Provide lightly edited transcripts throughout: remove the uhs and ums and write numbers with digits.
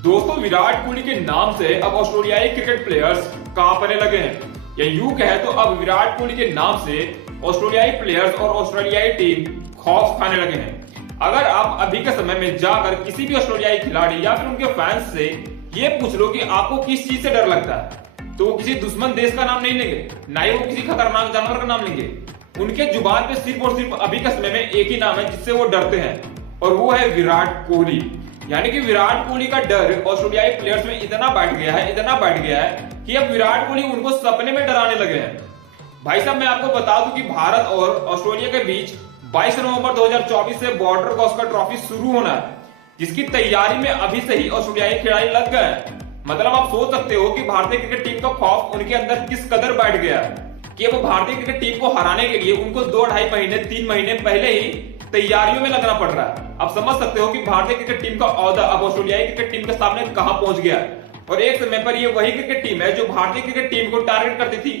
दोस्तों, विराट कोहली के नाम से अब ऑस्ट्रेलियाई क्रिकेट प्लेयर्स कांपने लगे हैं, या यूं कहे तो अब विराट कोहली के नाम से ऑस्ट्रेलियाई प्लेयर्स और ऑस्ट्रेलियाई टीम खौफ खाने लगे हैं। अगर आप अभी के समय में जाकर किसी भी ऑस्ट्रेलियाई खिलाड़ी या फिर उनके फैंस से ये पूछ लो कि आपको किस चीज से डर लगता है, तो वो किसी दुश्मन देश का नाम नहीं लेंगे, ना ही वो किसी खतरनाक जानवर का नाम लेंगे। उनके जुबान पे सिर्फ और सिर्फ अभी के समय में एक ही नाम है जिससे वो डरते हैं, और वो है विराट कोहली। यानी कि विराट कोहली का डर ऑस्ट्रेलियाई प्लेयर्स में इतना बैठ गया है कि अब विराट कोहली उनको सपने में डराने लगे हैं। भाई साहब, मैं आपको बता दूं कि भारत और ऑस्ट्रेलिया के बीच 22 नवंबर 2024 से बॉर्डर गावस्कर ट्रॉफी शुरू होना है, जिसकी तैयारी में अभी से ही ऑस्ट्रेलियाई खिलाड़ी लग गए हैं। मतलब आप सोच सकते हो कि भारतीय क्रिकेट टीम का खौफ उनके अंदर किस कदर बैठ गया है कि अब भारतीय क्रिकेट टीम को हराने के लिए उनको 2-2.5 महीने 3 महीने पहले ही तैयारियों में लगना पड़ रहा है। आप समझ सकते हो कि भारतीय क्रिकेट टीम का ओहदा अब ऑस्ट्रेलियाई क्रिकेट टीम के सामने कहां पहुंच गया है। और एक समय पर ये वही क्रिकेट टीम है जो भारतीय क्रिकेट टीम को टारगेट करती थी,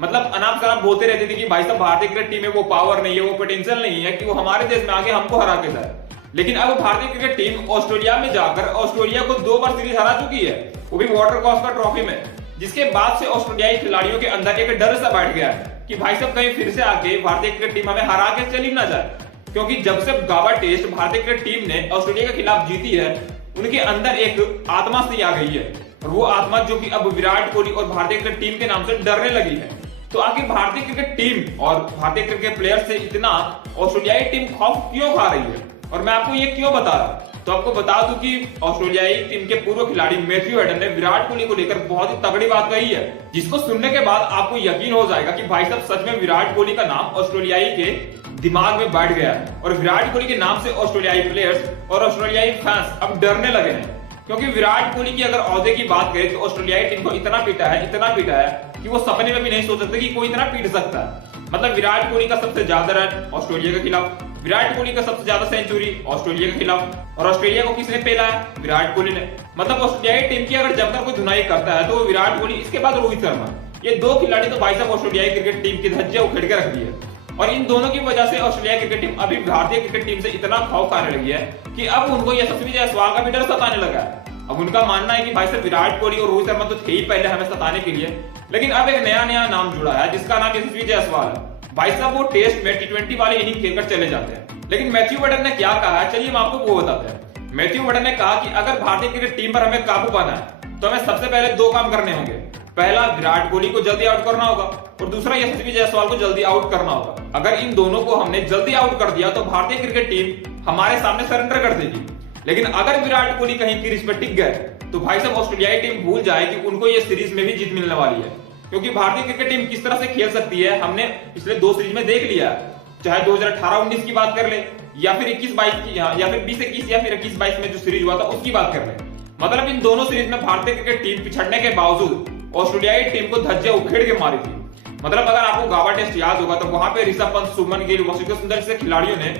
मतलब अनाप शनाप बोलते रहती थी कि भाई साहब, भारतीय क्रिकेट टीम में वो पावर नहीं है, वो पोटेंशियल नहीं है कि वो हमारे देश में आगे हमको हरा के जाए। लेकिन अब भारतीय क्रिकेट टीम ऑस्ट्रेलिया में जाकर ऑस्ट्रेलिया को 2 बार सीरीज हरा चुकी है, वो भी बॉर्डर गावस्कर ट्रॉफी में, जिसके बाद से ऑस्ट्रेलियाई खिलाड़ियों के अंदर एक डर सा बैठ गया है कि भाई साहब, कहीं फिर से आके भारतीय क्रिकेट टीम हमें हरा के चली ना जाए। क्योंकि जब से गाबा टेस्ट भारतीय क्रिकेट टीम ने ऑस्ट्रेलिया के खिलाफ जीती है, उनके अंदर एक आत्मा सी आ गई है, और वो आत्मा जो कि अब विराट कोहली और भारतीय क्रिकेट टीम के नाम से डरने लगी है। तो आखिर भारतीय क्रिकेट टीम और भारतीय क्रिकेट प्लेयर से इतना ऑस्ट्रेलियाई टीम खौफ क्यों खा रही है, और मैं आपको ये क्यों बता रहा हूं? तो आपको बता दूं कि ऑस्ट्रेलियाई टीम के पूर्व खिलाड़ी मैथ्यू हेडन ने विराट कोहली को लेकर बहुत ही तगड़ी बात कही है, जिसको सुनने के बाद आपको यकीन हो जाएगा कि भाई साहब, सच में विराट कोहली का नाम ऑस्ट्रेलियाई के दिमाग में बैठ गया है, और विराट कोहली के नाम से ऑस्ट्रेलियाई प्लेयर्स और ऑस्ट्रेलियाई फैंस अब डरने लगे हैं। क्योंकि विराट कोहली की अगर ओहदे की बात करें तो ऑस्ट्रेलियाई टीम को इतना पीटा है कि वो सपने में भी नहीं सोच सकते कि कोई इतना पीट सकता है। मतलब विराट कोहली का सबसे ज्यादा रन ऑस्ट्रेलिया के खिलाफ, विराट कोहली का सबसे ज्यादा सेंचुरी ऑस्ट्रेलिया के खिलाफ, और ऑस्ट्रेलिया को किसने पेला है? विराट कोहली ने। मतलब ऑस्ट्रेलियाई टीम की अगर जमकर कोई धुनाई करता है तो वो विराट कोहली, इसके बाद रोहित शर्मा। ये 2 खिलाड़ी तो भाई साहब ऑस्ट्रेलियाई क्रिकेट टीम की धज्जियां उखेड़ के रख दी है, और इन दोनों की वजह से ऑस्ट्रेलिया क्रिकेट टीम अभी भारतीय क्रिकेट टीम से इतना खौफ खाने लगी है कि अब उनको यशस्वी जायसवाल का भी डर सताने लगा है। अब उनका मानना है कि भाई साहब, विराट कोहली और रोहित शर्मा तो थे ही पहले हमें सताने के लिए, लेकिन अब एक नया नाम जुड़ा है जिसका नाम यशस्वी जायसवाल है। भाई साहब, वो टेस्ट में T20 वाली इनिंग खेलकर चले जाते हैं। लेकिन मैथ्यू हेडन ने क्या कहा है, चलिए हम आपको वो बताते हैं। मैथ्यू हेडन ने कहा कि अगर भारतीय क्रिकेट टीम पर हमें काबू पाना है तो हमें सबसे पहले 2 काम करने होंगे। पहला, विराट कोहली को जल्दी आउट करना होगा, और दूसरा, यशस्वी जायसवाल को जल्दी आउट करना होगा। अगर इन दोनों को हमने जल्दी आउट कर दिया तो भारतीय क्रिकेट टीम हमारे सामने सरेंडर कर देगी। लेकिन अगर विराट कोहली कहीं क्रीज पर टिक गए तो भाई साहब ऑस्ट्रेलियाई टीम भूल जाए कि उनको ये सीरीज में भी जीत मिलने वाली है। क्योंकि भारतीय क्रिकेट टीम किस तरह से खेल सकती है हमने पिछले 2 सीरीज में देख लिया, चाहे 2018-19 की बात कर ले, या फिर 21-22 की, या फिर 20-21 या फिर 21-22 में जो सीरीज हुआ था उसकी बात कर ले। मतलब इन दोनों सीरीज में भारतीय क्रिकेट टीम पिछड़ने के बावजूद ऑस्ट्रेलियाई टीम को धज्जियां उखेड़ के मारी थी। मतलब अगर आपको गाबा टेस्ट याद होगा तो वहां पे ऋषभ पंत, शुभमन गिल, वशिंगटन सुंदर जैसे खिलाड़ियों ने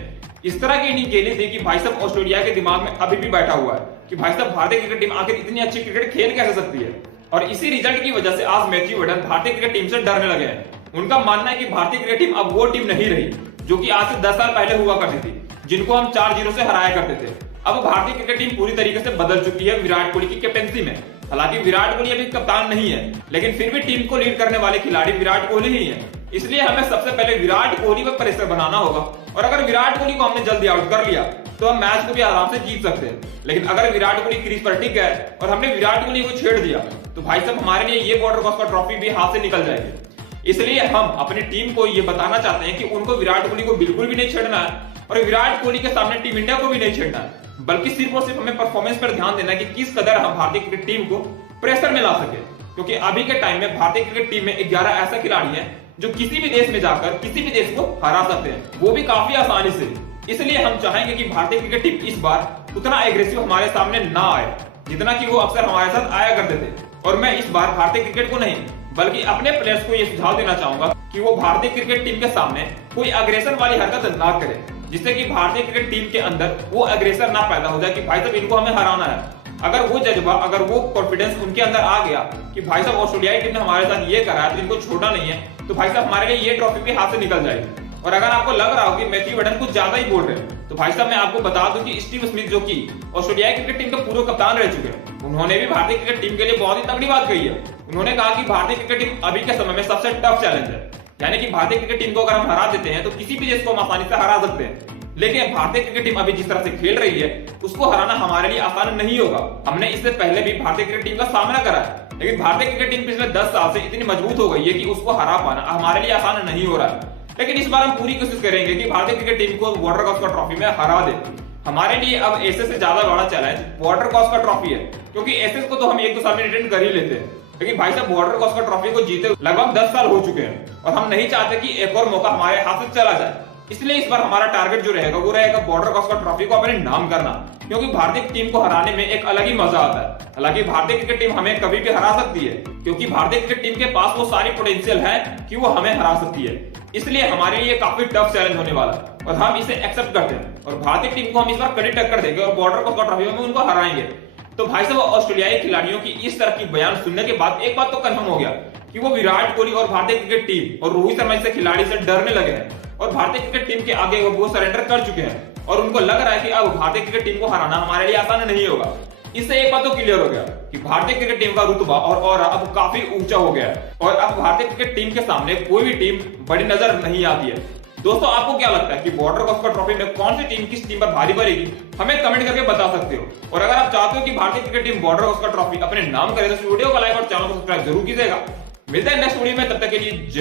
इस तरह की इनिंग खेली थी कि भाई साहब ऑस्ट्रेलिया के दिमाग में अभी भी बैठा हुआ है कि भाई साहब, भारतीय क्रिकेट टीम आखिर इतनी अच्छी क्रिकेट खेल कैसे सकती है। और इसी रिजल्ट की वजह से आज मैथ्यू हेडन भारतीय क्रिकेट टीम से डरने लगे हैं। उनका मानना है कि भारतीय क्रिकेट टीम अब वो टीम नहीं रही जो कि आज से 10 साल पहले हुआ करती थी, जिनको हम 4-0 से हराया करते थे। अब भारतीय क्रिकेट टीम पूरी तरीके से बदल चुकी है विराट कोहली की कैप्टेंसी में। हालांकि विराट कोहली अभी कप्तान नहीं है, लेकिन फिर भी टीम को लीड करने वाले खिलाड़ी विराट कोहली ही है। इसलिए हमें सबसे पहले विराट कोहली पर प्रेशर बनाना होगा, और अगर विराट कोहली को हमने जल्दी आउट कर लिया तो हम मैच को भी आराम से जीत सकते हैं। लेकिन अगर विराट कोहली क्रीज पर टिक गए और हमने विराट कोहली को छेड़ दिया तो भाई साहब, हमारे लिए ये बॉर्डर गावस्कर ट्रॉफी भी हाथ से निकल जाएगी। इसलिए हम अपनी टीम को ये बताना चाहते हैं कि उनको विराट कोहली को बिल्कुल भी नहीं छेड़ना है, और विराट कोहली के सामने टीम इंडिया को भी नहीं छेड़ना है, बल्कि सिर्फ और सिर्फ हमें परफॉर्मेंस पर ध्यान देना है कि किस कदर हम भारतीय क्रिकेट टीम को प्रेशर में ला सके। क्योंकि अभी के टाइम में भारतीय क्रिकेट टीम में 11 ऐसा खिलाड़ी है जो किसी भी देश में जाकर किसी भी देश को हरा सकते हैं, वो भी काफी आसानी से। इसलिए हम चाहेंगे कि भारतीय क्रिकेट टीम इस बार उतना एग्रेसिव हमारे सामने ना आए जितना कि वो अक्सर हमारे साथ आया करते थे। और मैं इस बार भारतीय क्रिकेट को नहीं बल्कि अपने प्लेयर्स को ये सुझाव देना चाहूंगा कि वो भारतीय क्रिकेट टीम के सामने कोई अग्रेसर वाली हरकत ना करे, जिससे कि भारतीय क्रिकेट टीम के अंदर वो अग्रेसर ना पैदा हो जाए कि भाई साहब, इनको हमें हराना है। अगर वो जज्बा, अगर वो कॉन्फिडेंस उनके अंदर आ गया कि भाई साहब ऑस्ट्रेलियाई टीम ने हमारे साथ ये करा है तो इनको छोड़ना नहीं है, तो भाई साहब हमारे लिए ये ट्रॉफी भी हाथ से निकल जाएगी। और अगर आपको लग रहा हो कि मैथ्यू हेडन कुछ ज्यादा ही बोल रहे हैं, तो भाई साहब मैं आपको बता दूं कि स्टीव स्मिथ जो कि ऑस्ट्रेलियाई क्रिकेट टीम के पूर्व कप्तान रह चुके हैं, उन्होंने भी भारतीय क्रिकेट टीम के लिए बहुत ही तगड़ी बात कही है। उन्होंने कहा कि भारतीय क्रिकेट टीम अभी के समय में सबसे टफ चैलेंज है, यानी कि भारतीय क्रिकेट टीम को अगर हम हरा देते हैं तो किसी भी देश को हम आसानी से हरा सकते हैं। लेकिन भारतीय क्रिकेट टीम अभी जिस तरह से खेल रही है उसको हराना हमारे लिए आसान नहीं होगा। हमने इससे पहले भी भारतीय क्रिकेट टीम का सामना करा है, लेकिन भारतीय क्रिकेट टीम पिछले 10 साल से इतनी मजबूत हो गई है कि उसको हरा पाना हमारे लिए आसान नहीं हो रहा है। लेकिन इस बार हम पूरी कोशिश करेंगे कि भारतीय क्रिकेट टीम को बॉर्डर गावस्कर ट्रॉफी में हरा दे। हमारे लिए अब एसएस से ज्यादा बड़ा चैलेंज बॉर्डर गावस्कर ट्रॉफी है, क्योंकि एसएस को तो हम 1-2 साल में रिटेन कर ही लेते हैं, लेकिन भाई साहब बॉर्डर गावस्कर ट्रॉफी को जीते लगभग 10 साल हो चुके हैं और हम नहीं चाहते कि एक और मौका हमारे हाथ से चला जाए। इसलिए इस बार हमारा टारगेट जो रहेगा वो रहेगा बॉर्डर गावस्कर ट्रॉफी को अपने नाम करना, क्योंकि भारतीय टीम को हराने में एक अलग ही मजा आता है। हालांकि भारतीय क्रिकेट टीम हमें कभी भी हरा सकती है, क्योंकि भारतीय क्रिकेट टीम के पास वो सारी पोटेंशियल है कि वो हमें हरा सकती है। इसलिए हमारे लिए काफी टफ चैलेंज होने वाला है और हम इसे एक्सेप्ट करते हैं और भारतीय टीम को हम इस बार कड़ी टक्कर देंगे और बॉर्डर गावस्कर ट्रॉफी में उनको हराएंगे। तो भाई साहब ऑस्ट्रेलियाई खिलाड़ियों की इस तरह की बयान सुनने के बाद एक बात तो कंफर्म हो गया कि वो विराट कोहली और भारतीय क्रिकेट टीम और रोहित शर्मा जैसे खिलाड़ी से डरने लगे हैं और भारतीय क्रिकेट टीम के आगे वो सरेंडर कर चुके हैं और उनको लग रहा है कि अब भारतीय क्रिकेट टीम को हराना हमारे लिए आसान नहीं होगा। इससे एक बात तो क्लियर हो गया कि भारतीय क्रिकेट टीम का रुतबा और ऑरा अब काफी ऊंचा हो गया है और अब भारतीय क्रिकेट टीम के सामने कोई भी टीम बड़ी नजर नहीं आती है। दोस्तों आपको क्या लगता है कि बॉर्डर गावस्कर ट्रॉफी में कौन सी टीम किस टीम पर भारी पड़ेगी? हमें कमेंट करके बता सकते हो। और अगर आप चाहते हो कि भारतीय cricket team border Gavaskar trophy अपने नाम करे तो इस वीडियो को लाइक और चैनल को सब्सक्राइब जरूर कीजिएगा। मिलते हैं नेक्स्ट वीडियो में, तब तक के लिए